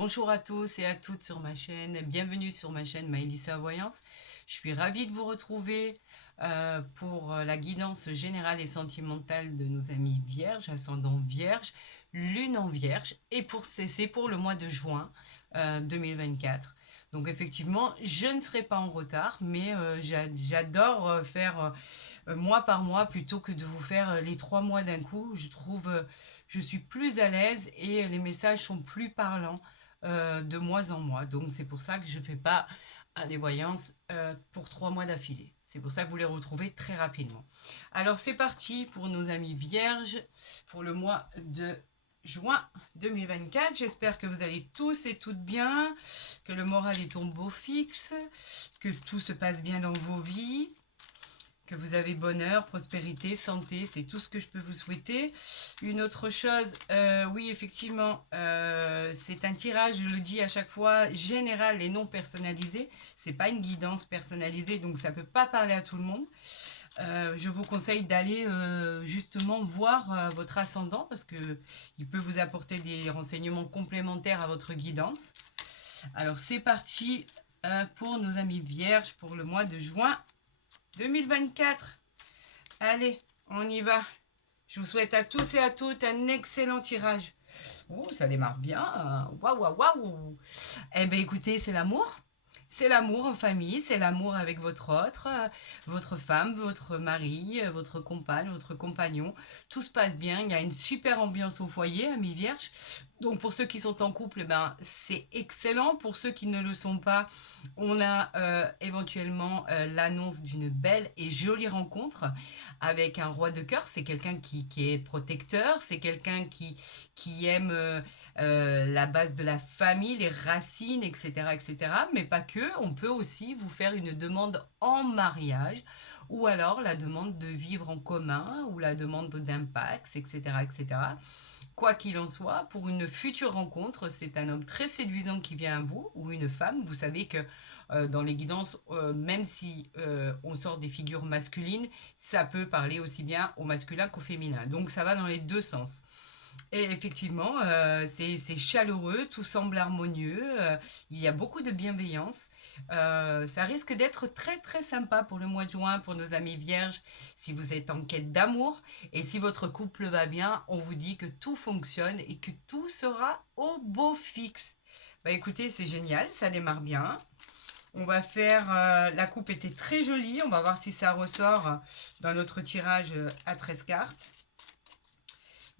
Bonjour à tous et à toutes sur ma chaîne, bienvenue sur ma chaîne Maëlissa Voyance. Je suis ravie de vous retrouver pour la guidance générale et sentimentale de nos amis vierges, ascendant vierge, lune en vierge, et c'est pour le mois de juin 2024. Donc effectivement, je ne serai pas en retard, mais j'adore faire mois par mois plutôt que de vous faire les 3 mois d'un coup. Je trouve je suis plus à l'aise et les messages sont plus parlants de mois en mois. Donc c'est pour ça que je ne fais pas les voyances pour 3 mois d'affilée. C'est pour ça que vous les retrouvez très rapidement. Alors c'est parti pour nos amis vierges pour le mois de juin 2024. J'espère que vous allez tous et toutes bien, que le moral est au beau fixe, que tout se passe bien dans vos vies, que vous avez bonheur, prospérité, santé, c'est tout ce que je peux vous souhaiter. Une autre chose, oui, effectivement, c'est un tirage, je le dis à chaque fois, général et non personnalisé. C'est pas une guidance personnalisée, donc ça peut pas parler à tout le monde. Je vous conseille d'aller justement voir votre ascendant parce que il peut vous apporter des renseignements complémentaires à votre guidance. Alors c'est parti pour nos amis vierges pour le mois de juin 2024. Allez, on y va. Je vous souhaite à tous et à toutes un excellent tirage. Oh, ça démarre bien. Waouh, waouh, waouh. Eh bien, écoutez, c'est l'amour. C'est l'amour en famille, c'est l'amour avec votre femme, votre mari, votre compagne, votre compagnon. Tout se passe bien, il y a une super ambiance au foyer, amis vierges. Donc pour ceux qui sont en couple, ben, c'est excellent. Pour ceux qui ne le sont pas, on a éventuellement l'annonce d'une belle et jolie rencontre avec un roi de cœur. C'est quelqu'un qui est protecteur, c'est quelqu'un qui aime la base de la famille, les racines, etc., etc. Mais pas que, on peut aussi vous faire une demande en mariage ou alors la demande de vivre en commun ou la demande d'impact, etc., etc. Quoi qu'il en soit, pour une future rencontre, c'est un homme très séduisant qui vient à vous ou une femme. Vous savez que dans les guidances, même si on sort des figures masculines, ça peut parler aussi bien au masculin qu'au féminin. Donc ça va dans les deux sens. Et effectivement, c'est chaleureux, tout semble harmonieux, il y a beaucoup de bienveillance. Ça risque d'être très très sympa pour le mois de juin, pour nos amis vierges, si vous êtes en quête d'amour. Et si votre couple va bien, on vous dit que tout fonctionne et que tout sera au beau fixe. Bah écoutez, c'est génial, ça démarre bien. On va faire, la coupe était très jolie, on va voir si ça ressort dans notre tirage à 13 cartes.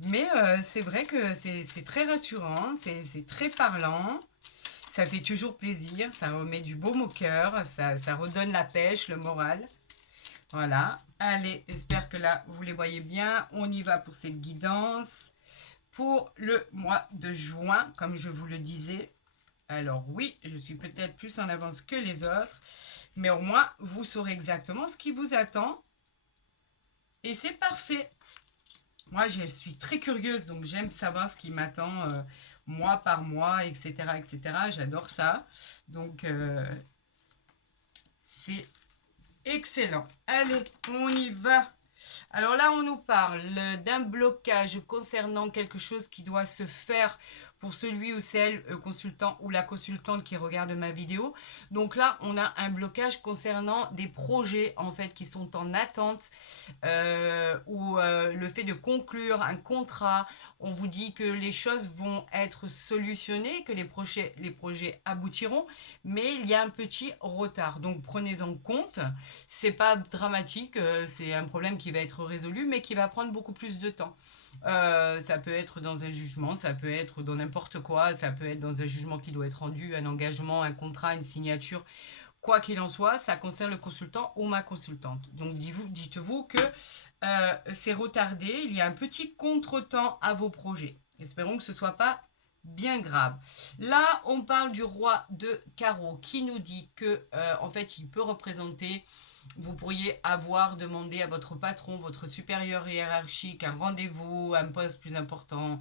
Mais c'est vrai que c'est très rassurant, c'est très parlant, ça fait toujours plaisir, ça remet du baume au cœur, ça redonne la pêche, le moral. Voilà, allez, j'espère que là, vous les voyez bien. On y va pour cette guidance pour le mois de juin, comme je vous le disais. Alors oui, je suis peut-être plus en avance que les autres, mais au moins, vous saurez exactement ce qui vous attend. Et c'est parfait. Moi, je suis très curieuse, donc j'aime savoir ce qui m'attend mois par mois, etc., etc. J'adore ça. Donc, c'est excellent. Allez, on y va. Alors là, on nous parle d'un blocage concernant quelque chose qui doit se faire pour celui ou celle consultant ou la consultante qui regarde ma vidéo. Donc là, on a un blocage concernant des projets en fait qui sont en attente ou le fait de conclure un contrat. On vous dit que les choses vont être solutionnées, que les projets aboutiront, mais il y a un petit retard. Donc prenez en compte. C'est pas dramatique, c'est un problème qui va être résolu, mais qui va prendre beaucoup plus de temps. Ça peut être dans un jugement, ça peut être dans n'importe quoi, ça peut être dans un jugement qui doit être rendu, un engagement, un contrat, une signature. Quoi qu'il en soit, ça concerne le consultant ou ma consultante. Donc dites-vous que c'est retardé, il y a un petit contretemps à vos projets. Espérons que ce ne soit pas bien grave. Là, on parle du roi de carreau qui nous dit que en fait, il peut représenter Vous pourriez avoir demandé à votre patron, votre supérieur hiérarchique, un rendez-vous, un poste plus important,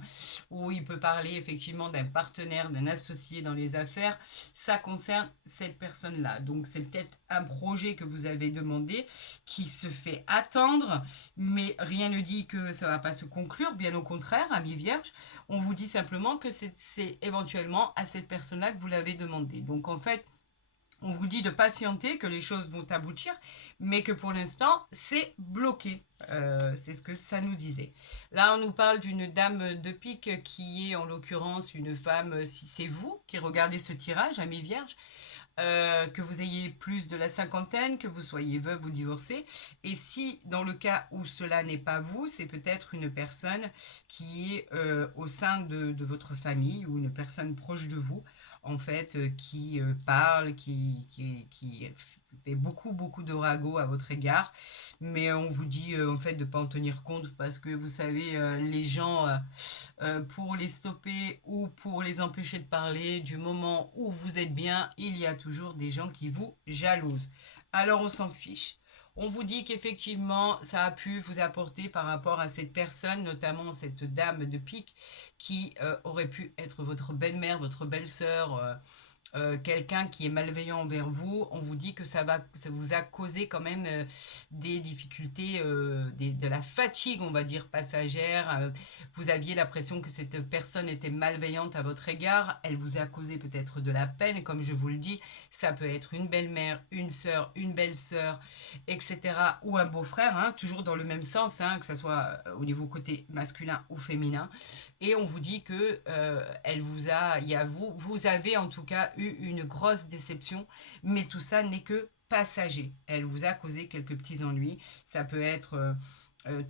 où il peut parler effectivement d'un partenaire, d'un associé dans les affaires. Ça concerne cette personne-là. Donc c'est peut-être un projet que vous avez demandé qui se fait attendre, mais rien ne dit que ça ne va pas se conclure. Bien au contraire, ami Vierge, on vous dit simplement que c'est éventuellement à cette personne-là que vous l'avez demandé. Donc en fait, on vous dit de patienter, que les choses vont aboutir, mais que pour l'instant, c'est bloqué. C'est ce que ça nous disait. Là, on nous parle d'une dame de pique qui est en l'occurrence une femme, si c'est vous qui regardez ce tirage, ami Vierge, que vous ayez plus de la cinquantaine, que vous soyez veuve ou divorcée. Et si, dans le cas où cela n'est pas vous, c'est peut-être une personne qui est au sein de votre famille ou une personne proche de vous, en fait, qui parle, qui fait beaucoup de ragots à votre égard. Mais on vous dit, en fait, de ne pas en tenir compte parce que vous savez, les gens pour les stopper ou pour les empêcher de parler, du moment où vous êtes bien, il y a toujours des gens qui vous jalousent. Alors on s'en fiche. On vous dit qu'effectivement, ça a pu vous apporter par rapport à cette personne, notamment cette dame de pique, qui aurait pu être votre belle-mère, votre belle-sœur, quelqu'un qui est malveillant envers vous, on vous dit que ça vous a causé quand même des difficultés, de la fatigue, on va dire, passagère. Vous aviez l'impression que cette personne était malveillante à votre égard. Elle vous a causé peut-être de la peine, comme je vous le dis. Ça peut être une belle-mère, une sœur, une belle-sœur, etc. Ou un beau-frère, hein, toujours dans le même sens, hein, que ce soit au niveau côté masculin ou féminin. Et on vous dit que elle vous a, il y a vous avez en tout cas eu une grosse déception, mais tout ça n'est que passager. Elle vous a causé quelques petits ennuis. Ça peut être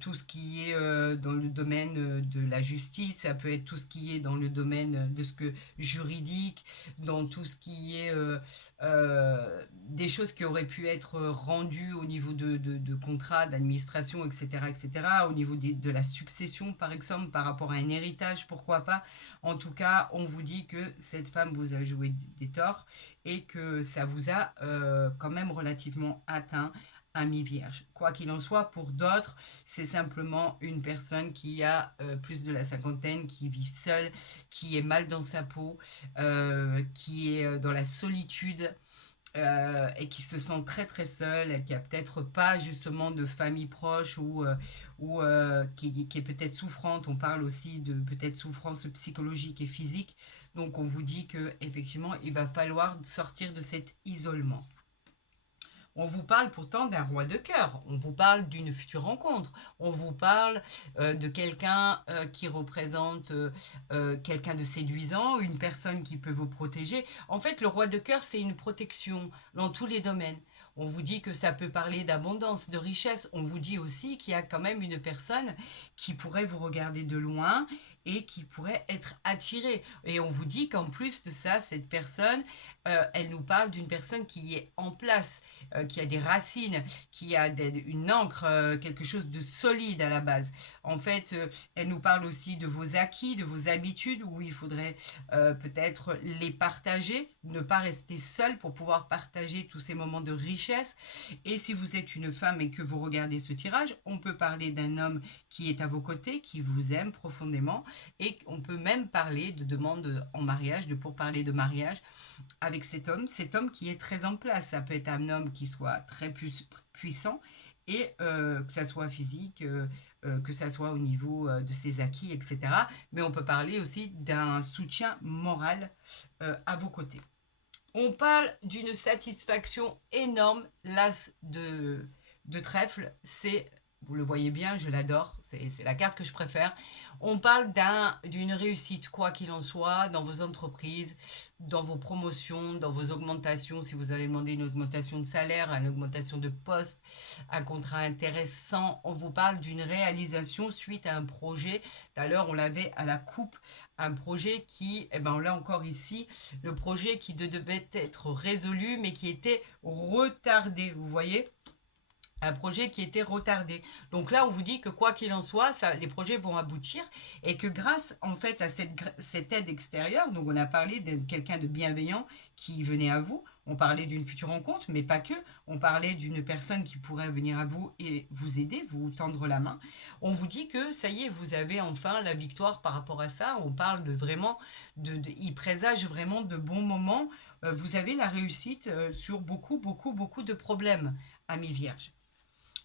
tout ce qui est dans le domaine de la justice, ça peut être tout ce qui est dans le domaine de ce que juridique, dans tout ce qui est des choses qui auraient pu être rendues au niveau de contrats, d'administration, etc., etc., au niveau de la succession, par exemple, par rapport à un héritage, pourquoi pas. En tout cas, on vous dit que cette femme vous a joué des torts et que ça vous a quand même relativement atteint, ami vierge. Quoi qu'il en soit, pour d'autres, c'est simplement une personne qui a plus de la cinquantaine, qui vit seule, qui est mal dans sa peau, qui est dans la solitude, et qui se sent très seule, et qui a peut-être pas justement de famille proche ou qui est peut-être souffrante. On parle aussi de peut-être souffrance psychologique et physique. Donc on vous dit que effectivement il va falloir sortir de cet isolement. On vous parle pourtant d'un roi de cœur, on vous parle d'une future rencontre, on vous parle de quelqu'un qui représente quelqu'un de séduisant, une personne qui peut vous protéger. En fait, le roi de cœur, c'est une protection dans tous les domaines. On vous dit que ça peut parler d'abondance, de richesse. On vous dit aussi qu'il y a quand même une personne qui pourrait vous regarder de loin et qui pourrait être attirée. Et on vous dit qu'en plus de ça, cette personne, elle nous parle d'une personne qui est en place, qui a des racines, qui a une encre, quelque chose de solide à la base. En fait, elle nous parle aussi de vos acquis, de vos habitudes, où il faudrait peut-être les partager, ne pas rester seul pour pouvoir partager tous ces moments de richesse. Et si vous êtes une femme et que vous regardez ce tirage, on peut parler d'un homme qui est à vos côtés, qui vous aime profondément, et on peut même parler de demande en mariage, de pourparler de mariage avec cet homme qui est très en place. Ça peut être un homme qui soit très puissant et que ça soit physique, que ça soit au niveau de ses acquis, etc. Mais on peut parler aussi d'un soutien moral à vos côtés. On parle d'une satisfaction énorme. L'as de trèfle, c'est, vous le voyez bien, je l'adore, c'est la carte que je préfère. On parle d'une réussite, quoi qu'il en soit, dans vos entreprises, dans vos promotions, dans vos augmentations, si vous avez demandé une augmentation de salaire, une augmentation de poste, un contrat intéressant. On vous parle d'une réalisation suite à un projet. Tout à l'heure, on l'avait à la coupe, un projet qui, eh ben, on l'a encore ici, le projet qui devait être résolu, mais qui était retardé, vous voyez, un projet qui était retardé. Donc là, on vous dit que quoi qu'il en soit, les projets vont aboutir et que grâce en fait à cette aide extérieure, donc on a parlé de quelqu'un de bienveillant qui venait à vous, On parlait d'une future rencontre, mais pas que. On parlait d'une personne qui pourrait venir à vous et vous aider, vous tendre la main. On vous dit que ça y est, vous avez enfin la victoire par rapport à ça. On parle de vraiment, il présage vraiment de bons moments. Vous avez la réussite sur beaucoup, beaucoup, beaucoup de problèmes, amis vierges.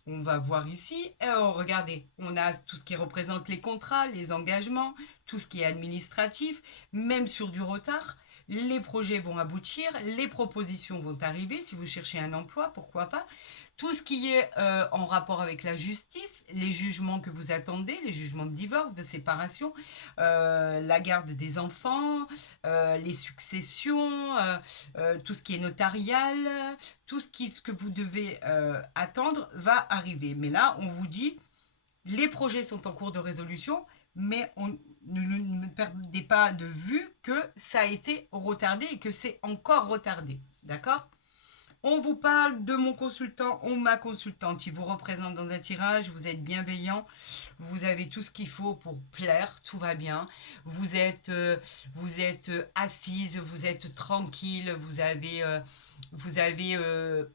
On va voir ici, regardez, on a tout ce qui représente les contrats, les engagements, tout ce qui est administratif, même sur du retard. Les projets vont aboutir, les propositions vont arriver. Si vous cherchez un emploi, pourquoi pas. Tout ce qui est en rapport avec la justice, les jugements que vous attendez, les jugements de divorce, de séparation, la garde des enfants, les successions, tout ce qui est notarial, tout ce que vous devez attendre va arriver. Mais là, on vous dit, les projets sont en cours de résolution, mais ne perdez pas de vue que ça a été retardé et que c'est encore retardé. D'accord ? On vous parle de mon consultant ou ma consultante. Il vous représente dans un tirage, vous êtes bienveillant, vous avez tout ce qu'il faut pour plaire, tout va bien. Vous êtes assise, vous êtes tranquille, vous avez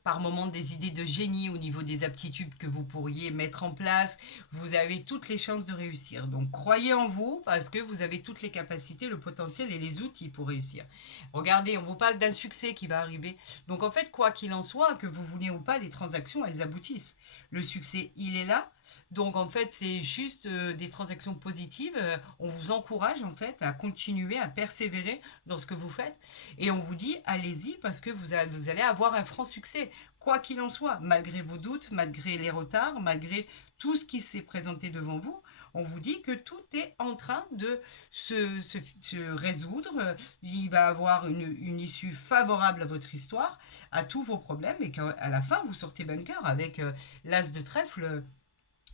par moments des idées de génie au niveau des aptitudes que vous pourriez mettre en place. Vous avez toutes les chances de réussir. Donc croyez en vous parce que vous avez toutes les capacités, le potentiel et les outils pour réussir. Regardez, on vous parle d'un succès qui va arriver. Donc en fait, quoi qu'il en soit, que vous vouliez ou pas, les transactions, elles aboutissent. Le succès, il est là. Donc en fait, c'est juste des transactions positives. On vous encourage en fait à continuer, à persévérer dans ce que vous faites. Et on vous dit, allez-y parce que vous allez avoir un franc succès. Quoi qu'il en soit, malgré vos doutes, malgré les retards, malgré tout ce qui s'est présenté devant vous, on vous dit que tout est en train de se résoudre. Il va avoir une issue favorable à votre histoire, à tous vos problèmes, et qu'à la fin, vous sortez vainqueur avec l'as de trèfle.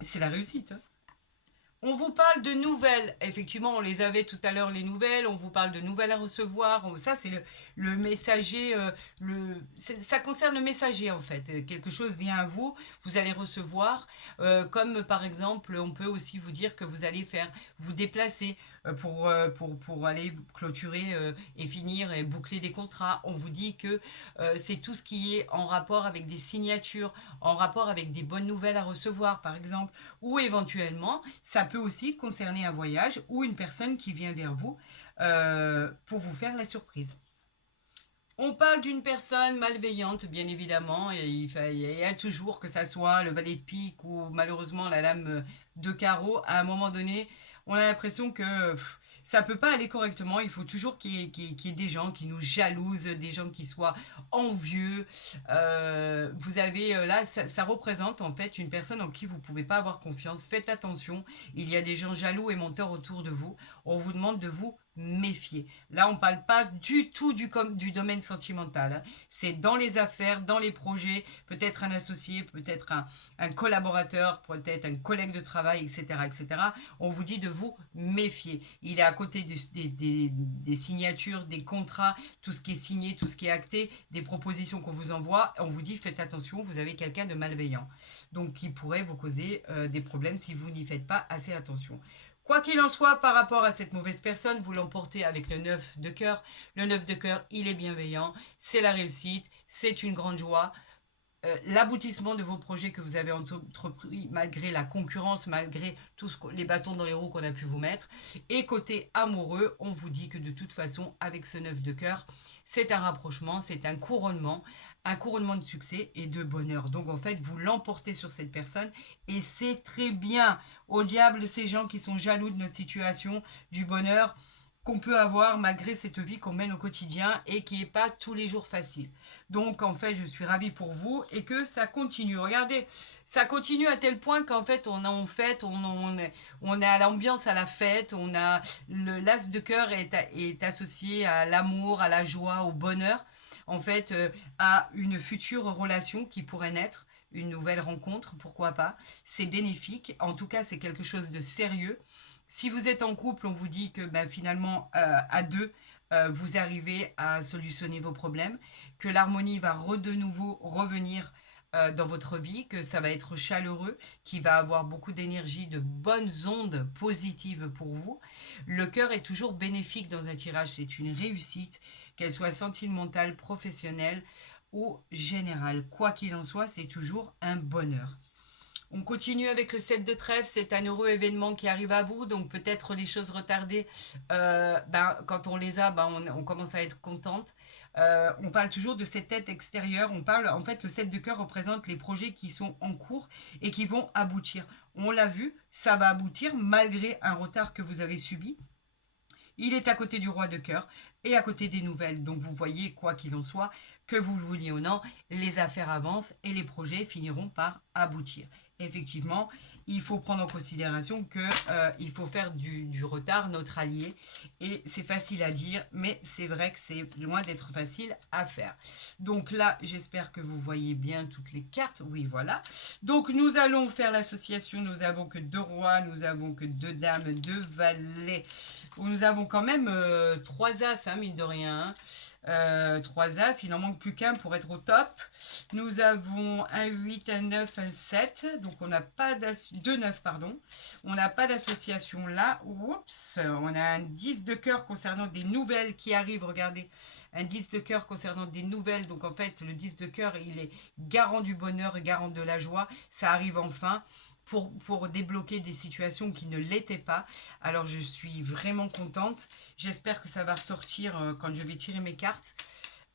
C'est la réussite. On vous parle de nouvelles. Effectivement, on les avait tout à l'heure, les nouvelles. On vous parle de nouvelles à recevoir. Ça, c'est le messager. Ça concerne le messager, en fait. Quelque chose vient à vous, vous allez recevoir. Comme, par exemple, on peut aussi vous dire que vous allez vous déplacer pour aller clôturer et finir et boucler des contrats. On vous dit que c'est tout ce qui est en rapport avec des signatures, en rapport avec des bonnes nouvelles à recevoir, par exemple. Ou éventuellement, ça peut aussi concerner un voyage ou une personne qui vient vers vous pour vous faire la surprise. On parle d'une personne malveillante, bien évidemment, et il y a toujours que ça soit le valet de pique ou malheureusement la dame de carreau, à un moment donné, on a l'impression que ça peut pas aller correctement. Il faut toujours qu'il y ait des gens qui nous jalousent, des gens qui soient envieux. Vous avez là, ça représente en fait une personne en qui vous pouvez pas avoir confiance. Faites attention, il y a des gens jaloux et menteurs autour de vous. On vous demande de vous méfier. Là, on ne parle pas du tout du domaine sentimental. Hein. C'est dans les affaires, dans les projets, peut-être un associé, peut-être un collaborateur, peut-être un collègue de travail, etc., etc. On vous dit de vous méfier. Il est à côté des signatures, des contrats, tout ce qui est signé, tout ce qui est acté, des propositions qu'on vous envoie. On vous dit faites attention, vous avez quelqu'un de malveillant. Donc, qui pourrait vous causer des problèmes si vous n'y faites pas assez attention. Quoi qu'il en soit, par rapport à cette mauvaise personne, vous l'emportez avec le 9 de cœur. Le 9 de cœur, il est bienveillant, c'est la réussite, c'est une grande joie. L'aboutissement de vos projets que vous avez entrepris malgré la concurrence, malgré tous les bâtons dans les roues qu'on a pu vous mettre. Et côté amoureux, on vous dit que de toute façon, avec ce 9 de cœur, c'est un rapprochement, c'est un couronnement de succès et de bonheur. Donc en fait, vous l'emportez sur cette personne et c'est très bien. Au diable, ces gens qui sont jaloux de notre situation, du bonheur qu'on peut avoir malgré cette vie qu'on mène au quotidien et qui n'est pas tous les jours facile. Donc en fait, je suis ravie pour vous et que ça continue. Regardez, ça continue à tel point qu'en fait, on est à l'ambiance, à la fête, l'as de cœur est associé à l'amour, à la joie, au bonheur, en fait, à une future relation qui pourrait naître, une nouvelle rencontre, pourquoi pas. C'est bénéfique, en tout cas, c'est quelque chose de sérieux. Si vous êtes en couple, on vous dit que finalement, à deux, vous arrivez à solutionner vos problèmes, que l'harmonie va de nouveau revenir dans votre vie, que ça va être chaleureux, qu'il va avoir beaucoup d'énergie, de bonnes ondes positives pour vous. Le cœur est toujours bénéfique dans un tirage, c'est une réussite, qu'elle soit sentimentale, professionnelle ou générale. Quoi qu'il en soit, c'est toujours un bonheur. On continue avec le 7 de trèfle, c'est un heureux événement qui arrive à vous, donc peut-être les choses retardées, quand on les a, on commence à être contente. On parle toujours de cette tête extérieure, on parle, en fait, le 7 de cœur représente les projets qui sont en cours et qui vont aboutir. On l'a vu, ça va aboutir malgré un retard que vous avez subi. Il est à côté du roi de cœur et à côté des nouvelles. Donc vous voyez, quoi qu'il en soit, que vous le vouliez ou non, les affaires avancent et les projets finiront par aboutir. Effectivement, il faut prendre en considération que il faut faire du retard notre allié. Et c'est facile à dire, mais c'est vrai que c'est loin d'être facile à faire. Donc là, j'espère que vous voyez bien toutes les cartes. Oui, voilà. Donc nous allons faire l'association. Nous avons que 2 rois, nous avons que 2 dames, 2 valets. Nous avons quand même 3 as, hein, mine de rien. Hein. 3 as, il n'en manque plus qu'un pour être au top. Nous avons un 8, un 9, un 7. Donc on n'a pas 2 9, pardon. On n'a pas d'association là. Oups, on a un 10 de cœur concernant des nouvelles qui arrivent. Regardez, un 10 de cœur concernant des nouvelles. Donc en fait, le 10 de cœur, il est garant du bonheur, garant de la joie. Ça arrive enfin. Pour débloquer des situations qui ne l'étaient pas. Alors je suis vraiment contente. J'espère que ça va ressortir quand je vais tirer mes cartes.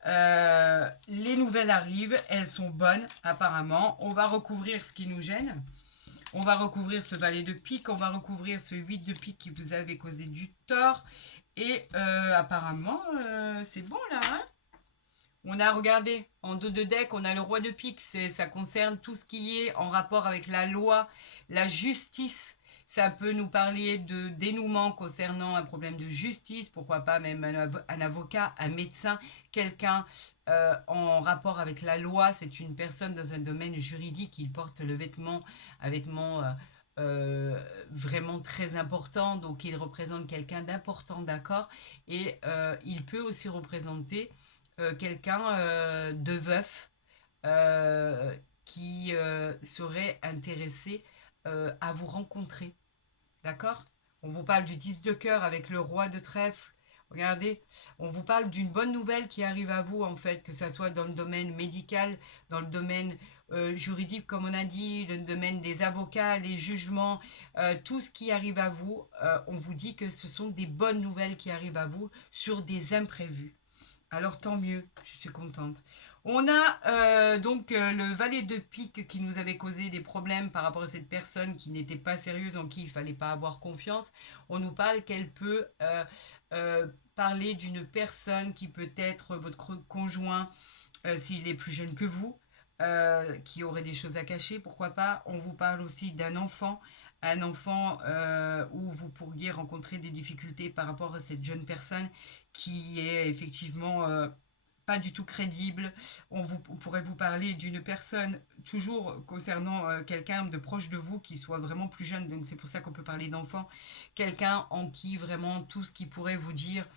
Les nouvelles arrivent, elles sont bonnes apparemment. On va recouvrir ce qui nous gêne. On va recouvrir ce valet de pique, on va recouvrir ce 8 de pique qui vous avait causé du tort. Et apparemment, c'est bon là, hein. On a regardé en dos de deck, on a le roi de pique, ça concerne tout ce qui est en rapport avec la loi, la justice. Ça peut nous parler de dénouement concernant un problème de justice, pourquoi pas même un avocat, un médecin, quelqu'un en rapport avec la loi. C'est une personne dans un domaine juridique, il porte le vêtement, un vêtement vraiment très important, donc il représente quelqu'un d'important, d'accord. Et il peut aussi représenter quelqu'un de veuf euh, qui serait intéressé à vous rencontrer. D'accord. On vous parle du 10 de cœur avec le roi de trèfle. Regardez, on vous parle d'une bonne nouvelle qui arrive à vous, en fait, que ça soit dans le domaine médical, dans le domaine juridique, comme on a dit, le domaine des avocats, les jugements, tout ce qui arrive à vous, on vous dit que ce sont des bonnes nouvelles qui arrivent à vous sur des imprévus. Alors tant mieux, je suis contente. On a le valet de pique qui nous avait causé des problèmes par rapport à cette personne qui n'était pas sérieuse, en qui il ne fallait pas avoir confiance. On nous parle qu'elle peut parler d'une personne qui peut être votre conjoint s'il est plus jeune que vous, qui aurait des choses à cacher, pourquoi pas. On vous parle aussi d'un enfant, un enfant où vous pourriez rencontrer des difficultés par rapport à cette jeune personne qui est effectivement pas du tout crédible. On pourrait vous parler d'une personne, toujours concernant quelqu'un de proche de vous qui soit vraiment plus jeune, donc c'est pour ça qu'on peut parler d'enfant, quelqu'un en qui vraiment tout ce qui pourrait vous dire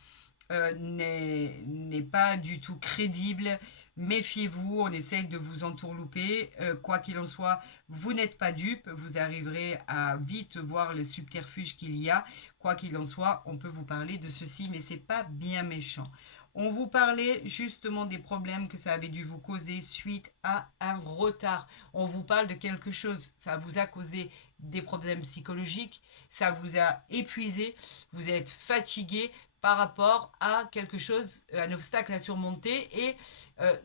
n'est pas du tout crédible. Méfiez-vous, on essaye de vous entourlouper. Quoi qu'il en soit, vous n'êtes pas dupe, vous arriverez à vite voir le subterfuge qu'il y a. Quoi qu'il en soit, on peut vous parler de ceci, mais c'est pas bien méchant. On vous parlait justement des problèmes que ça avait dû vous causer suite à un retard. On vous parle de quelque chose, ça vous a causé des problèmes psychologiques, ça vous a épuisé, vous êtes fatigué par rapport à quelque chose, un obstacle à surmonter, et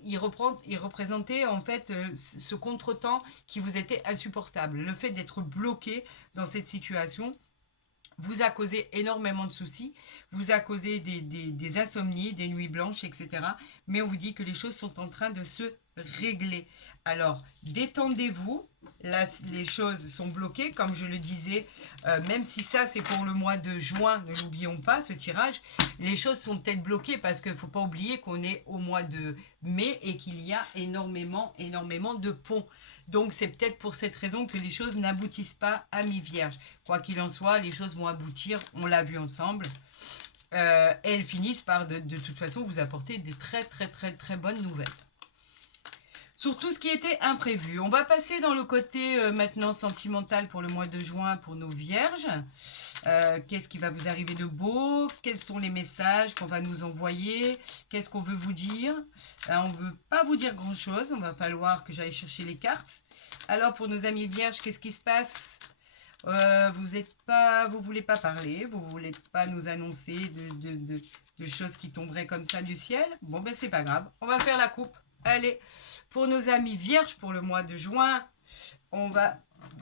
il représentait en fait ce contretemps qui vous était insupportable. Le fait d'être bloqué dans cette situation vous a causé énormément de soucis, vous a causé des insomnies, des nuits blanches, etc. Mais on vous dit que les choses sont en train de se régler. Alors, détendez-vous. Là, les choses sont bloquées, comme je le disais, même si ça, c'est pour le mois de juin, ne l'oublions pas, ce tirage, les choses sont peut-être bloquées parce qu'il ne faut pas oublier qu'on est au mois de mai et qu'il y a énormément de ponts. Donc, c'est peut-être pour cette raison que les choses n'aboutissent pas à mi-vierge. Quoi qu'il en soit, les choses vont aboutir, on l'a vu ensemble. Et elles finissent par, de toute façon, vous apporter des très bonnes nouvelles. sur tout ce qui était imprévu. On va passer dans le côté maintenant sentimental pour le mois de juin pour nos vierges. Qu'est-ce qui va vous arriver de beau? Quels sont les messages qu'on va nous envoyer? Qu'est-ce qu'on veut vous dire? On ne veut pas vous dire grand-chose. On va falloir que j'aille chercher les cartes. Alors pour nos amis vierges, qu'est-ce qui se passe? Vous voulez pas parler, vous voulez pas nous annoncer de choses qui tomberaient comme ça du ciel. Bon ben c'est pas grave, on va faire la coupe. Allez, pour nos amis vierges pour le mois de juin, on va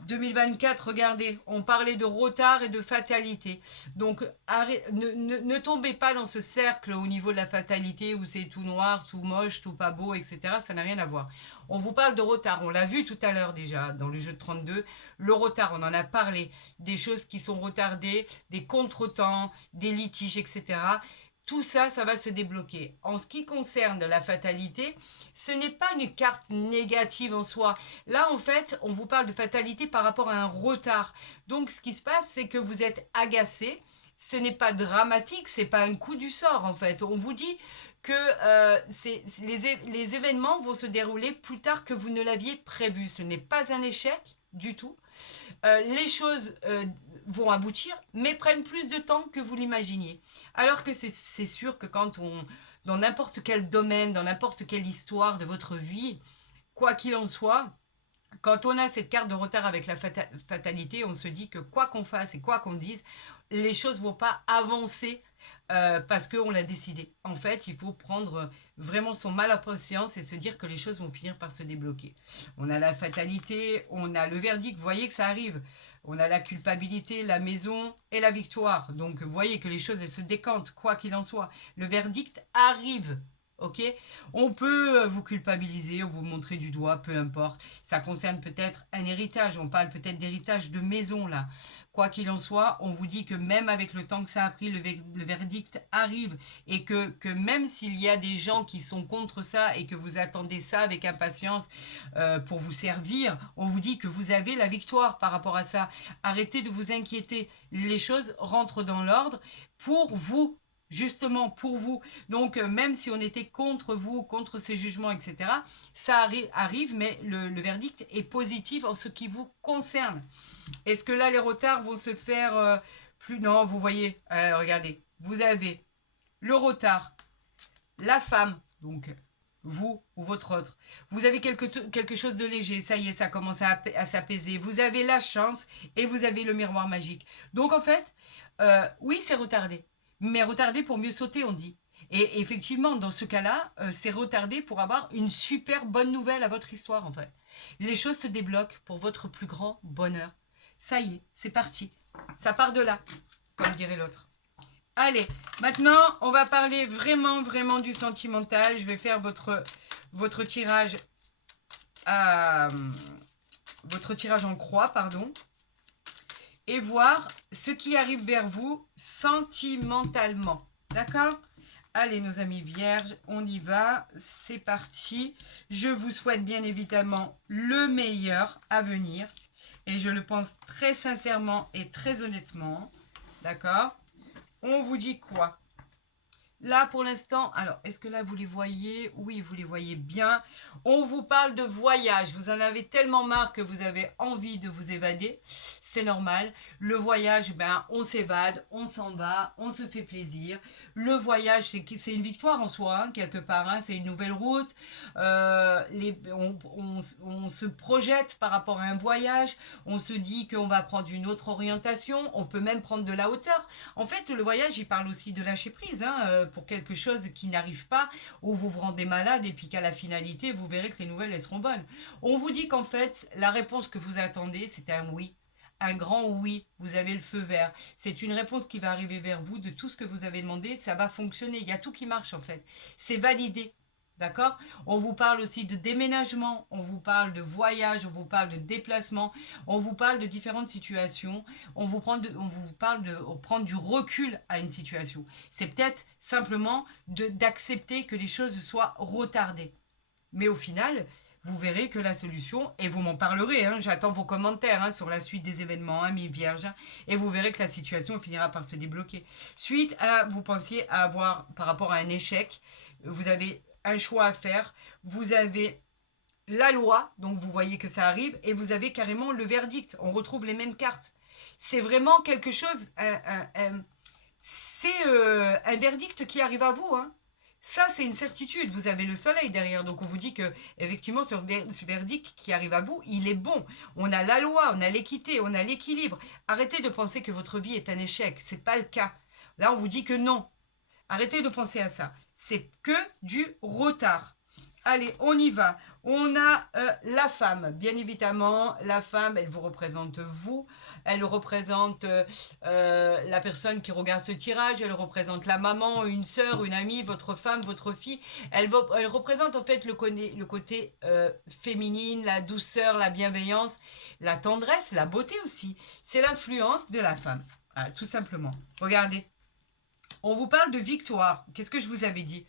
2024, regardez, on parlait de retard et de fatalité. Donc ne tombez pas dans ce cercle au niveau de la fatalité où c'est tout noir, tout moche, tout pas beau, etc. Ça n'a rien à voir. On vous parle de retard, on l'a vu tout à l'heure déjà dans le jeu de 32. Le retard, on en a parlé, des choses qui sont retardées, des contretemps, des litiges, etc. Tout ça, ça va se débloquer. En ce qui concerne la fatalité, ce n'est pas une carte négative en soi. Là, en fait, on vous parle de fatalité par rapport à un retard. Donc, ce qui se passe, c'est que vous êtes agacé. Ce n'est pas dramatique, c'est pas un coup du sort, en fait. On vous dit que les événements vont se dérouler plus tard que vous ne l'aviez prévu. Ce n'est pas un échec du tout. Les choses vont aboutir, mais prennent plus de temps que vous l'imaginiez. Alors que c'est sûr que quand dans n'importe quel domaine, dans n'importe quelle histoire de votre vie, quoi qu'il en soit, quand on a cette carte de retard avec la fatalité, on se dit que quoi qu'on fasse et quoi qu'on dise, les choses ne vont pas avancer parce qu'on l'a décidé. En fait, il faut prendre vraiment son mal à patience et se dire que les choses vont finir par se débloquer. On a la fatalité, on a le verdict, vous voyez que ça arrive. On a la culpabilité, la maison et la victoire. Donc, vous voyez que les choses, elles se décantent, quoi qu'il en soit. Le verdict arrive. Ok, on peut vous culpabiliser, vous montrer du doigt, peu importe. Ça concerne peut-être un héritage, on parle peut-être d'héritage de maison là. Quoi qu'il en soit, on vous dit que même avec le temps que ça a pris, le verdict arrive et que même s'il y a des gens qui sont contre ça et que vous attendez ça avec impatience pour vous servir, on vous dit que vous avez la victoire par rapport à ça. Arrêtez de vous inquiéter, les choses rentrent dans l'ordre pour vous. Justement pour vous. Donc, même si on était contre vous, contre ces jugements, etc., ça arrive, mais le verdict est positif en ce qui vous concerne. Est-ce que là, les retards vont se faire plus... Non, vous voyez, regardez, vous avez le retard, la femme, donc vous ou votre autre. Vous avez quelque chose de léger, ça y est, ça commence à s'apaiser. Vous avez la chance et vous avez le miroir magique. Donc, en fait, oui, c'est retardé. Mais retardé pour mieux sauter, on dit. Et effectivement, dans ce cas-là, c'est retardé pour avoir une super bonne nouvelle à votre histoire, en fait. Les choses se débloquent pour votre plus grand bonheur. Ça y est, c'est parti. Ça part de là, comme dirait l'autre. Allez, maintenant, on va parler vraiment, vraiment du sentimental. Je vais faire votre tirage en croix, pardon. Et voir ce qui arrive vers vous sentimentalement. D'accord? Allez, nos amis vierges, on y va. C'est parti. Je vous souhaite bien évidemment le meilleur à venir. Et je le pense très sincèrement et très honnêtement. D'accord? On vous dit quoi? Là, pour l'instant, alors, est-ce que là, vous les voyez? Oui, vous les voyez bien. On vous parle de voyage. Vous en avez tellement marre que vous avez envie de vous évader. C'est normal. Le voyage, ben, on s'évade, on s'en va, on se fait plaisir. Le voyage, c'est une victoire en soi, hein, quelque part. Hein, c'est une nouvelle route. On se projette par rapport à un voyage. On se dit qu'on va prendre une autre orientation. On peut même prendre de la hauteur. En fait, le voyage, il parle aussi de lâcher prise, hein, pour quelque chose qui n'arrive pas, où vous vous rendez malade et puis qu'à la finalité, vous verrez que les nouvelles, elles seront bonnes. On vous dit qu'en fait, la réponse que vous attendez, c'est un oui. Un grand oui, vous avez le feu vert. C'est une réponse qui va arriver vers vous de tout ce que vous avez demandé, ça va fonctionner. Il y a tout qui marche en fait. C'est validé. D'accord? On vous parle aussi de déménagement, on vous parle de voyage, on vous parle de déplacement, on vous parle de différentes situations, on vous parle de prendre du recul à une situation. C'est peut-être simplement d'accepter que les choses soient retardées. Mais au final, vous verrez que la solution, et vous m'en parlerez, hein, j'attends vos commentaires hein, sur la suite des événements, hein, mes vierges, hein, et vous verrez que la situation finira par se débloquer. Suite à, vous pensiez avoir, par rapport à un échec, vous avez un choix à faire, vous avez la loi, donc vous voyez que ça arrive, et vous avez carrément le verdict. On retrouve les mêmes cartes. C'est vraiment quelque chose, c'est un verdict qui arrive à vous. Hein. Ça, c'est une certitude. Vous avez le soleil derrière. Donc, on vous dit que, effectivement, ce verdict qui arrive à vous, il est bon. On a la loi, on a l'équité, on a l'équilibre. Arrêtez de penser que votre vie est un échec. Ce n'est pas le cas. Là, on vous dit que non. Arrêtez de penser à ça. C'est que du retard. Allez, on y va. On a la femme. Bien évidemment, la femme, elle vous représente vous. Elle représente la personne qui regarde ce tirage. Elle représente la maman, une sœur, une amie, votre femme, votre fille. Elle représente en fait le côté féminine, la douceur, la bienveillance, la tendresse, la beauté aussi. C'est l'influence de la femme. Ah, tout simplement. Regardez. On vous parle de victoire. Qu'est-ce que je vous avais dit?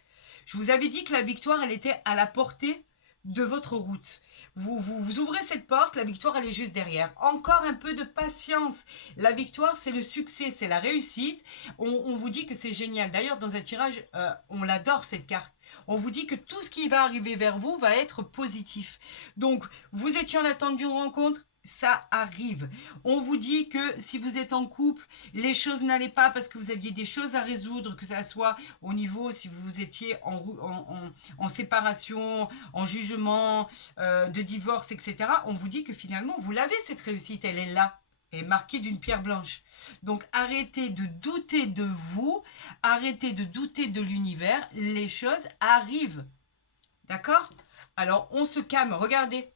Je vous avais dit que la victoire, elle était à la portée de votre route. Vous ouvrez cette porte, la victoire, elle est juste derrière. Encore un peu de patience. La victoire, c'est le succès, c'est la réussite. On vous dit que c'est génial. D'ailleurs, dans un tirage, on l'adore, cette carte. On vous dit que tout ce qui va arriver vers vous va être positif. Donc, vous étiez en attente d'une rencontre, ça arrive. On vous dit que si vous êtes en couple, les choses n'allaient pas parce que vous aviez des choses à résoudre, que ça soit au niveau, si vous étiez en séparation, en jugement, de divorce, etc. On vous dit que finalement, vous l'avez cette réussite, elle est là, elle est marquée d'une pierre blanche. Donc arrêtez de douter de vous, arrêtez de douter de l'univers, les choses arrivent. D'accord? Alors on se calme, regardez.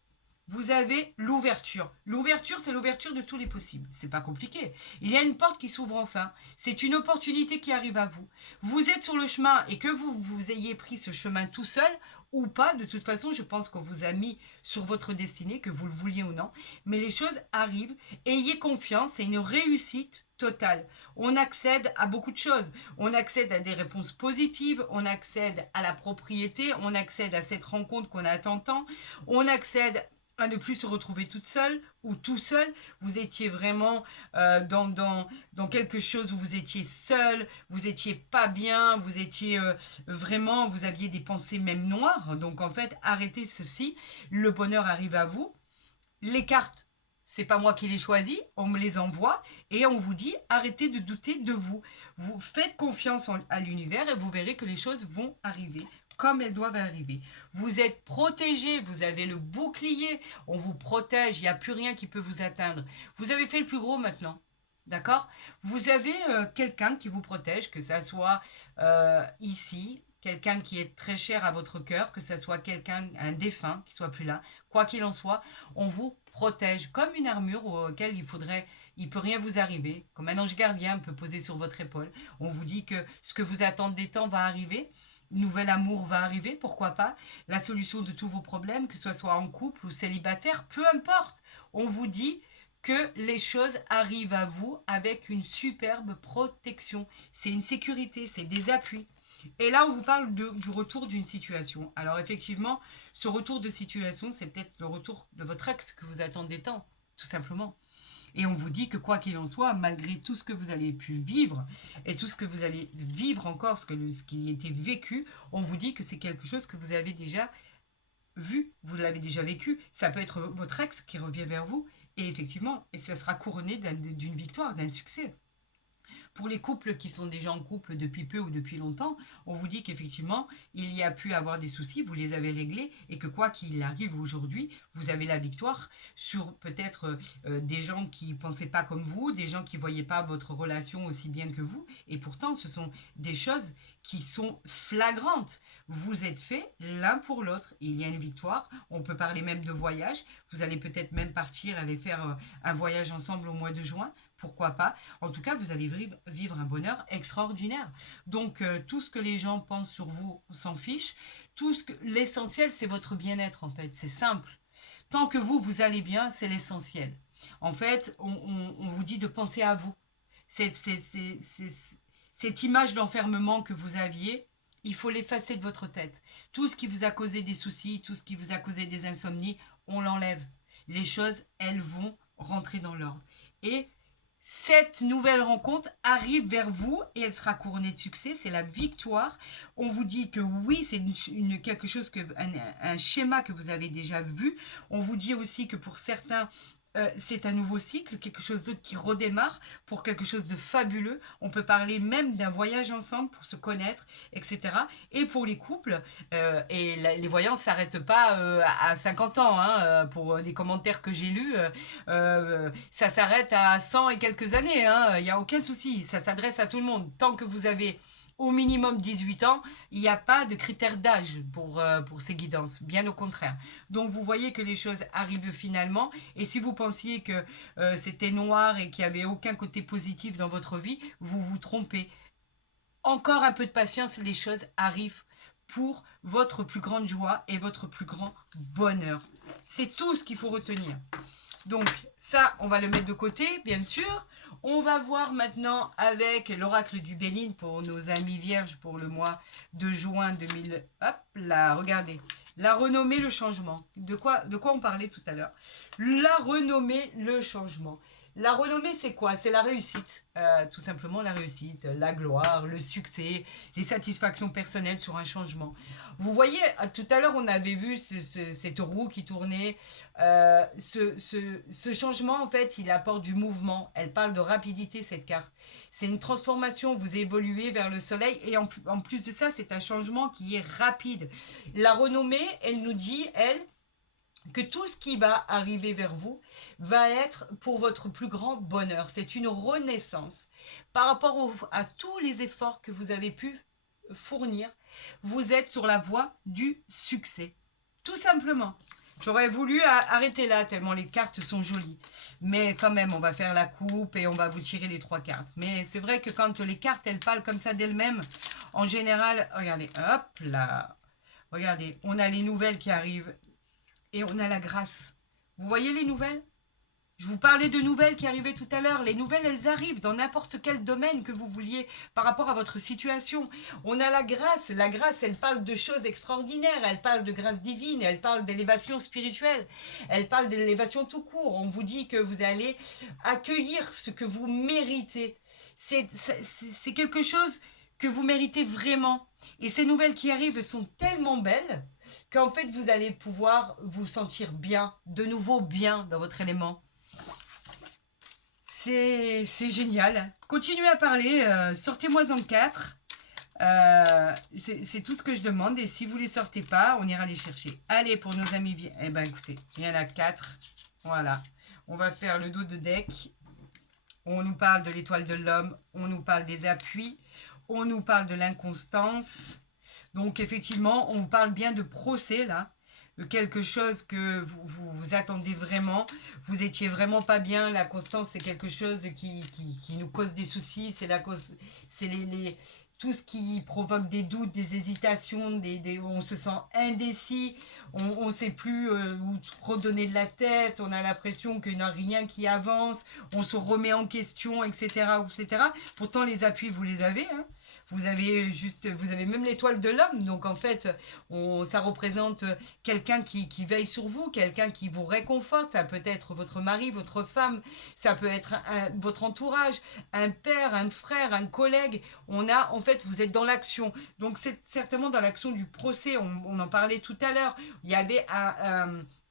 Vous avez l'ouverture. L'ouverture, c'est l'ouverture de tous les possibles. C'est pas compliqué. Il y a une porte qui s'ouvre enfin. C'est une opportunité qui arrive à vous. Vous êtes sur le chemin et que vous ayez pris ce chemin tout seul ou pas, de toute façon, je pense qu'on vous a mis sur votre destinée, que vous le vouliez ou non. Mais les choses arrivent. Ayez confiance, c'est une réussite totale. On accède à beaucoup de choses. On accède à des réponses positives, on accède à la propriété, on accède à cette rencontre qu'on attend tant, on accède à ne plus se retrouver toute seule ou tout seul. Vous étiez vraiment dans quelque chose où vous étiez seul, vous étiez pas bien, vous étiez vraiment, vous aviez des pensées même noires. Donc en fait, arrêtez ceci. Le bonheur arrive à vous. Les cartes, c'est pas moi qui les choisis, on me les envoie et on vous dit arrêtez de douter de vous. Vous faites confiance à l'univers et vous verrez que les choses vont arriver comme elles doivent arriver. Vous êtes protégé, vous avez le bouclier, on vous protège, il n'y a plus rien qui peut vous atteindre. Vous avez fait le plus gros maintenant. D'accord? Vous avez quelqu'un qui vous protège, que ça soit ici, quelqu'un qui est très cher à votre cœur, que ça soit quelqu'un, un défunt qui soit plus là. Quoi qu'il en soit, on vous protège comme une armure auquel il peut rien vous arriver, comme un ange gardien peut poser sur votre épaule. On vous dit que ce que vous attendez tant va arriver. Nouvel amour va arriver, pourquoi pas. La solution de tous vos problèmes, que ce soit en couple ou célibataire, peu importe. On vous dit que les choses arrivent à vous avec une superbe protection. C'est une sécurité, c'est des appuis. Et là, on vous parle du retour d'une situation. Alors effectivement, ce retour de situation, c'est peut-être le retour de votre ex que vous attendez tant, tout simplement. Et on vous dit que quoi qu'il en soit, malgré tout ce que vous avez pu vivre et tout ce que vous allez vivre encore, ce qui a été vécu, on vous dit que c'est quelque chose que vous avez déjà vu, vous l'avez déjà vécu. Ça peut être votre ex qui revient vers vous et effectivement, et ça sera couronné d'une victoire, d'un succès. Pour les couples qui sont déjà en couple depuis peu ou depuis longtemps, on vous dit qu'effectivement, il y a pu avoir des soucis, vous les avez réglés et que quoi qu'il arrive aujourd'hui, vous avez la victoire sur peut-être des gens qui ne pensaient pas comme vous, des gens qui ne voyaient pas votre relation aussi bien que vous. Et pourtant, ce sont des choses qui sont flagrantes. Vous êtes faits l'un pour l'autre. Il y a une victoire. On peut parler même de voyage. Vous allez peut-être même partir, aller faire un voyage ensemble au mois de juin. Pourquoi pas? En tout cas, vous allez vivre un bonheur extraordinaire. Donc, tout ce que les gens pensent sur vous, on s'en fiche. L'essentiel, c'est votre bien-être, en fait. C'est simple. Tant que vous allez bien, c'est l'essentiel. En fait, on vous dit de penser à vous. Cette image d'enfermement que vous aviez, il faut l'effacer de votre tête. Tout ce qui vous a causé des soucis, tout ce qui vous a causé des insomnies, on l'enlève. Les choses, elles vont rentrer dans l'ordre. Et Cette nouvelle rencontre arrive vers vous et elle sera couronnée de succès, c'est la victoire. On vous dit que oui, c'est quelque chose, un schéma que vous avez déjà vu. On vous dit aussi que pour certains, c'est un nouveau cycle, quelque chose d'autre qui redémarre pour quelque chose de fabuleux. On peut parler même d'un voyage ensemble pour se connaître, etc. Et pour les couples, les voyances ne s'arrêtent pas à 50 ans. Hein, pour les commentaires que j'ai lus, ça s'arrête à 100 et quelques années. Hein, il n'y a aucun souci. Ça s'adresse à tout le monde. Tant que vous avez au minimum 18 ans, il n'y a pas de critère d'âge pour ces guidances, bien au contraire. Donc vous voyez que les choses arrivent finalement, et si vous pensiez que c'était noir et qu'il n'y avait aucun côté positif dans votre vie, vous vous trompez. Encore un peu de patience, les choses arrivent pour votre plus grande joie et votre plus grand bonheur. C'est tout ce qu'il faut retenir. Donc ça, on va le mettre de côté, bien sûr. On va voir maintenant avec l'oracle du Béline pour nos amis vierges pour le mois de juin 2000. Hop là, regardez. La renommée, le changement. De quoi on parlait tout à l'heure? La renommée, le changement. La renommée, c'est quoi? C'est la réussite. Tout simplement la réussite, la gloire, le succès, les satisfactions personnelles sur un changement. Vous voyez, tout à l'heure, on avait vu cette roue qui tournait. Ce changement, en fait, il apporte du mouvement. Elle parle de rapidité, cette carte. C'est une transformation. Vous évoluez vers le soleil. Et en plus de ça, c'est un changement qui est rapide. La renommée, elle nous dit, elle, que tout ce qui va arriver vers vous va être pour votre plus grand bonheur. C'est une renaissance par rapport à tous les efforts que vous avez pu fournir. Vous êtes sur la voie du succès. Tout simplement. J'aurais voulu arrêter là, tellement les cartes sont jolies. Mais quand même, on va faire la coupe et on va vous tirer les 3 cartes. Mais c'est vrai que quand les cartes, elles parlent comme ça d'elles-mêmes, en général, regardez, hop là. Regardez, on a les nouvelles qui arrivent et on a la grâce. Vous voyez les nouvelles? Je vous parlais de nouvelles qui arrivaient tout à l'heure. Les nouvelles, elles arrivent dans n'importe quel domaine que vous vouliez par rapport à votre situation. On a la grâce. La grâce, elle parle de choses extraordinaires. Elle parle de grâce divine. Elle parle d'élévation spirituelle. Elle parle d'élévation tout court. On vous dit que vous allez accueillir ce que vous méritez. C'est quelque chose que vous méritez vraiment. Et ces nouvelles qui arrivent sont tellement belles qu'en fait, vous allez pouvoir vous sentir bien, de nouveau bien dans votre élément. C'est génial. Continuez à parler, sortez-moi en 4. C'est tout ce que je demande. Et si vous ne les sortez pas, on ira les chercher. Allez, pour nos amis, eh ben écoutez, il y en a 4. Voilà. On va faire le dos de deck. On nous parle de l'étoile de l'homme. On nous parle des appuis. On nous parle de l'inconstance. Donc effectivement, on vous parle bien de procès là. De quelque chose que vous attendez vraiment, vous étiez vraiment pas bien. La constance, c'est quelque chose qui nous cause des soucis, c'est tout ce qui provoque des doutes, des hésitations, on se sent indécis, on ne sait plus où trop donner de la tête, on a l'impression qu'il n'y a rien qui avance, on se remet en question, etc., etc. Pourtant, les appuis, vous les avez, hein. Vous avez même l'étoile de l'homme, donc en fait, ça représente quelqu'un qui veille sur vous, quelqu'un qui vous réconforte. Ça peut être votre mari, votre femme, ça peut être votre entourage, un père, un frère, un collègue. En fait, vous êtes dans l'action. Donc c'est certainement dans l'action du procès. On en parlait tout à l'heure. Il y avait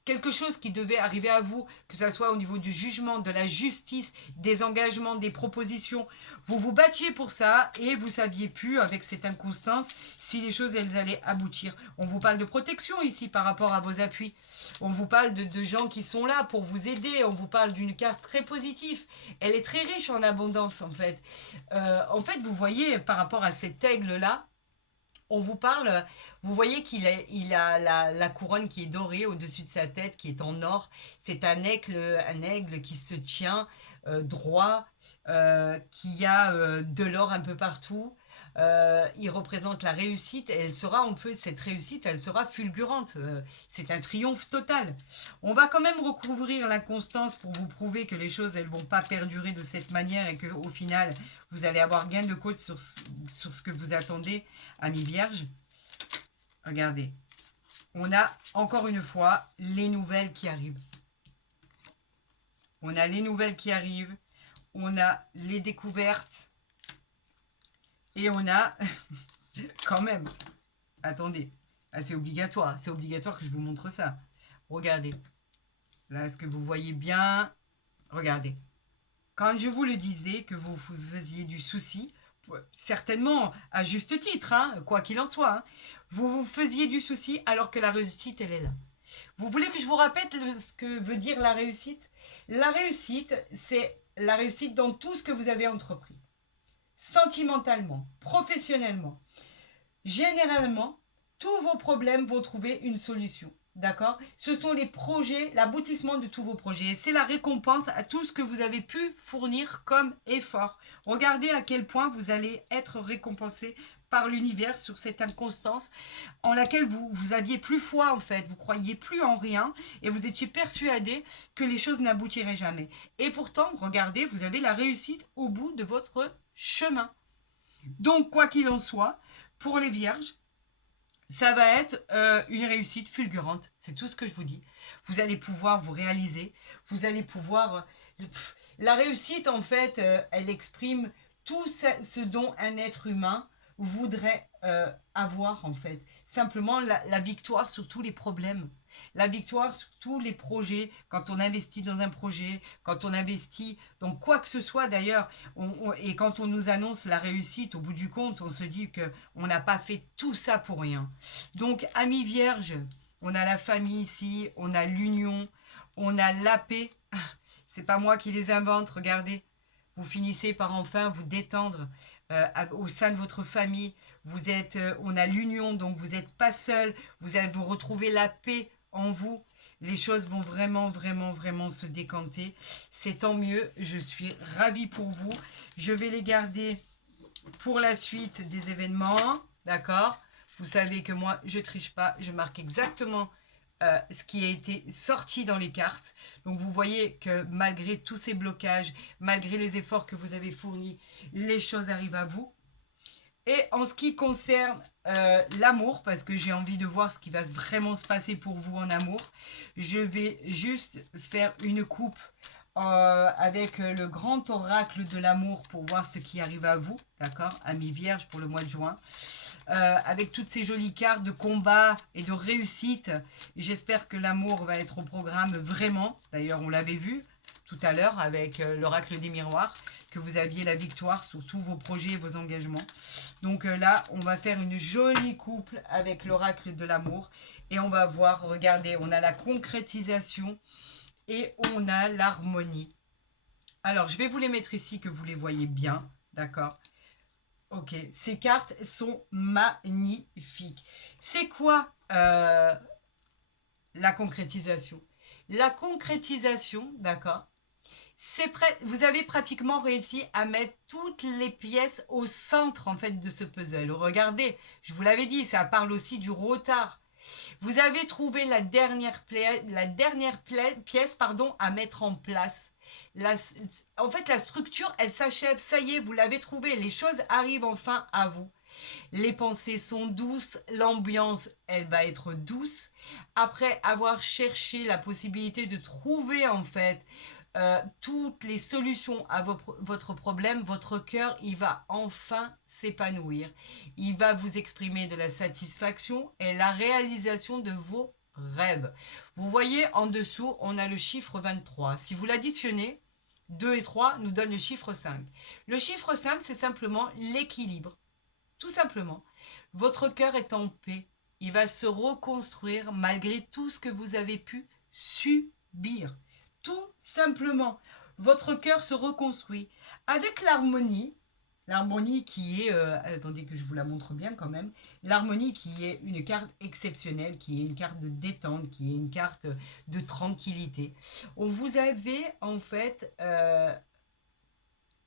quelque chose qui devait arriver à vous, que ce soit au niveau du jugement, de la justice, des engagements, des propositions. Vous vous battiez pour ça et vous saviez plus, avec cette inconstance, si les choses elles allaient aboutir. On vous parle de protection ici par rapport à vos appuis. On vous parle de gens qui sont là pour vous aider. On vous parle d'une carte très positive. Elle est très riche en abondance en fait. Vous voyez par rapport à cet aigle-là, on vous parle, vous voyez il a la couronne qui est dorée au-dessus de sa tête, qui est en or. C'est un aigle qui se tient droit, qui a de l'or un peu partout. Il représente la réussite. Cette réussite, elle sera fulgurante. C'est un triomphe total. On va quand même recouvrir l'inconstance pour vous prouver que les choses, elles vont pas perdurer de cette manière et qu'au final, vous allez avoir gain de cause sur ce que vous attendez, amis vierges. Regardez. On a encore une fois les nouvelles qui arrivent. On a les nouvelles qui arrivent. on a les découvertes et on a quand même, attendez, ah, c'est obligatoire que je vous montre ça. Regardez, là, est-ce que vous voyez bien? Regardez, quand je vous le disais que vous faisiez du souci, certainement à juste titre, hein, quoi qu'il en soit, hein, vous vous faisiez du souci alors que la réussite, elle est là. Vous voulez que je vous répète ce que veut dire la réussite? La réussite, c'est la réussite dans tout ce que vous avez entrepris. Sentimentalement, professionnellement. Généralement, tous vos problèmes vont trouver une solution. D'accord? Ce sont les projets, l'aboutissement de tous vos projets. Et c'est la récompense à tout ce que vous avez pu fournir comme effort. Regardez à quel point vous allez être récompensé par l'univers sur cette inconstance en laquelle vous aviez plus foi en fait, vous croyiez plus en rien et vous étiez persuadé que les choses n'aboutiraient jamais. Et pourtant, regardez, vous avez la réussite au bout de votre chemin. Donc, quoi qu'il en soit, pour les vierges, ça va être une réussite fulgurante. C'est tout ce que je vous dis. Vous allez pouvoir vous réaliser. Vous allez pouvoir... la réussite, en fait, elle exprime tout ce dont un être humain voudrait avoir, en fait. Simplement la victoire sur tous les problèmes. La victoire sur tous les projets, quand on investit dans un projet, quand on investit dans quoi que ce soit d'ailleurs, et quand on nous annonce la réussite, au bout du compte, on se dit qu'on n'a pas fait tout ça pour rien. Donc, amis vierges, on a la famille ici, on a l'union, on a la paix. C'est pas moi qui les invente, regardez. Vous finissez par enfin vous détendre au sein de votre famille. On a l'union, donc vous n'êtes pas seul. Vous retrouvez la paix en vous. Les choses vont vraiment, vraiment, vraiment se décanter. C'est tant mieux. Je suis ravie pour vous. Je vais les garder pour la suite des événements. D'accord? Vous savez que moi, je triche pas. Je marque exactement ce qui a été sorti dans les cartes. Donc vous voyez que malgré tous ces blocages, malgré les efforts que vous avez fournis, les choses arrivent à vous. Et en ce qui concerne l'amour, parce que j'ai envie de voir ce qui va vraiment se passer pour vous en amour, je vais juste faire une coupe avec le grand oracle de l'amour pour voir ce qui arrive à vous, d'accord, amis vierges pour le mois de juin. Avec toutes ces jolies cartes de combat et de réussite. J'espère que l'amour va être au programme vraiment. D'ailleurs, on l'avait vu tout à l'heure avec l'oracle des miroirs, que vous aviez la victoire sur tous vos projets et vos engagements. Donc là, on va faire une jolie couple avec l'oracle de l'amour. Et on va voir, regardez, on a la concrétisation et on a l'harmonie. Alors, je vais vous les mettre ici, que vous les voyez bien, d'accord? Ok, ces cartes sont magnifiques. C'est quoi la concrétisation? La concrétisation, d'accord, vous avez pratiquement réussi à mettre toutes les pièces au centre en fait de ce puzzle. Regardez, je vous l'avais dit, ça parle aussi du retard. Vous avez trouvé la dernière pièce à mettre en place. En fait, la structure, elle s'achève. Ça y est, vous l'avez trouvée. Les choses arrivent enfin à vous. Les pensées sont douces. L'ambiance, elle va être douce. Après avoir cherché la possibilité de trouver, en fait, toutes les solutions à votre problème, votre cœur, il va enfin s'épanouir. Il va vous exprimer de la satisfaction et la réalisation de vos rêves. Vous voyez, en dessous, on a le chiffre 23. Si vous l'additionnez, 2 et 3 nous donnent le chiffre 5. Le chiffre 5, c'est simplement l'équilibre. Tout simplement. Votre cœur est en paix. Il va se reconstruire malgré tout ce que vous avez pu subir. Tout simplement, votre cœur se reconstruit avec l'harmonie. L'harmonie qui est, attendez que je vous la montre bien quand même, l'harmonie qui est une carte exceptionnelle, qui est une carte de détente, qui est une carte de tranquillité. Vous avez en fait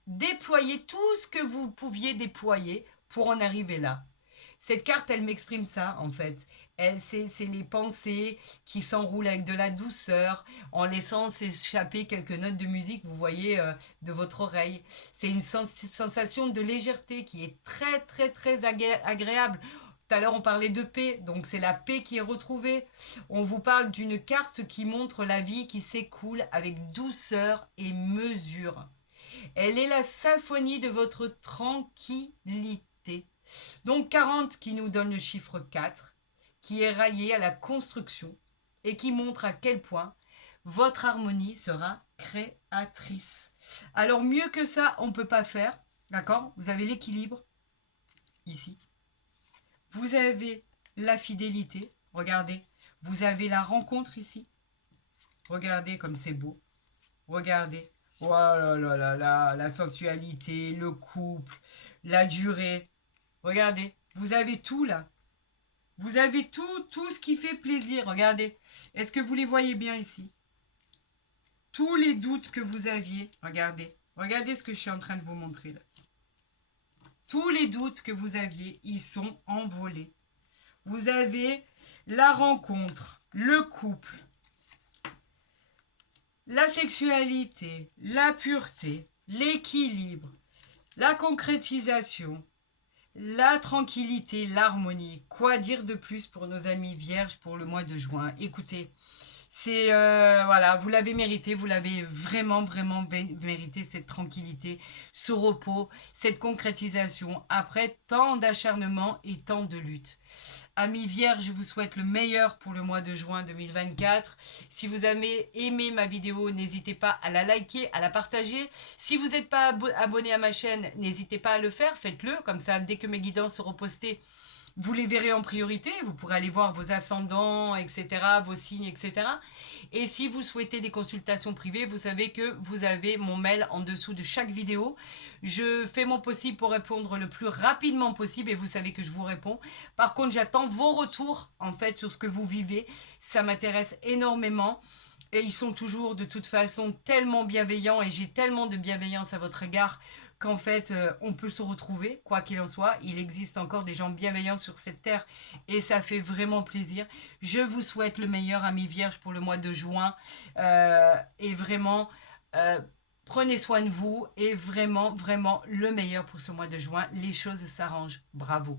déployé tout ce que vous pouviez déployer pour en arriver là. Cette carte, elle m'exprime ça, en fait. C'est les pensées qui s'enroulent avec de la douceur, en laissant s'échapper quelques notes de musique, vous voyez, de votre oreille. C'est une sensation de légèreté qui est très, très, très agréable. Tout à l'heure, on parlait de paix, donc c'est la paix qui est retrouvée. On vous parle d'une carte qui montre la vie qui s'écoule avec douceur et mesure. Elle est la symphonie de votre tranquillité. Donc 40 qui nous donne le chiffre 4, qui est rallié à la construction et qui montre à quel point votre harmonie sera créatrice. Alors mieux que ça, on ne peut pas faire. D'accord? Vous avez l'équilibre ici. Vous avez la fidélité. Regardez. Vous avez la rencontre ici. Regardez comme c'est beau. Regardez. Oh là là là là. La sensualité, le couple, la durée. Regardez. Vous avez tout là. Vous avez tout ce qui fait plaisir. Regardez. Est-ce que vous les voyez bien ici? Tous les doutes que vous aviez. Regardez. Regardez ce que je suis en train de vous montrer là. Tous les doutes que vous aviez, ils sont envolés. Vous avez la rencontre, le couple, la sexualité, la pureté, l'équilibre, la concrétisation, la tranquillité, l'harmonie. Quoi dire de plus pour nos amis vierges pour le mois de juin? Écoutez, c'est voilà, vous l'avez mérité, vous l'avez vraiment mérité, cette tranquillité, ce repos, cette concrétisation après tant d'acharnement et tant de lutte. Amis vierges, je vous souhaite le meilleur pour le mois de juin 2024. Si vous avez aimé ma vidéo, n'hésitez pas à la liker, à la partager. Si vous n'êtes pas abonné à ma chaîne, n'hésitez pas à le faire, faites-le. Comme ça, dès que mes guidances seront postées, vous les verrez en priorité, vous pourrez aller voir vos ascendants, etc., vos signes, etc. Et si vous souhaitez des consultations privées, vous savez que vous avez mon mail en dessous de chaque vidéo. Je fais mon possible pour répondre le plus rapidement possible et vous savez que je vous réponds. Par contre, j'attends vos retours en fait sur ce que vous vivez. Ça m'intéresse énormément. Et ils sont toujours de toute façon tellement bienveillants et j'ai tellement de bienveillance à votre égard qu'en fait, on peut se retrouver, quoi qu'il en soit. Il existe encore des gens bienveillants sur cette terre et ça fait vraiment plaisir. Je vous souhaite le meilleur, amis vierges, pour le mois de juin. Et vraiment, prenez soin de vous et vraiment le meilleur pour ce mois de juin. Les choses s'arrangent. Bravo.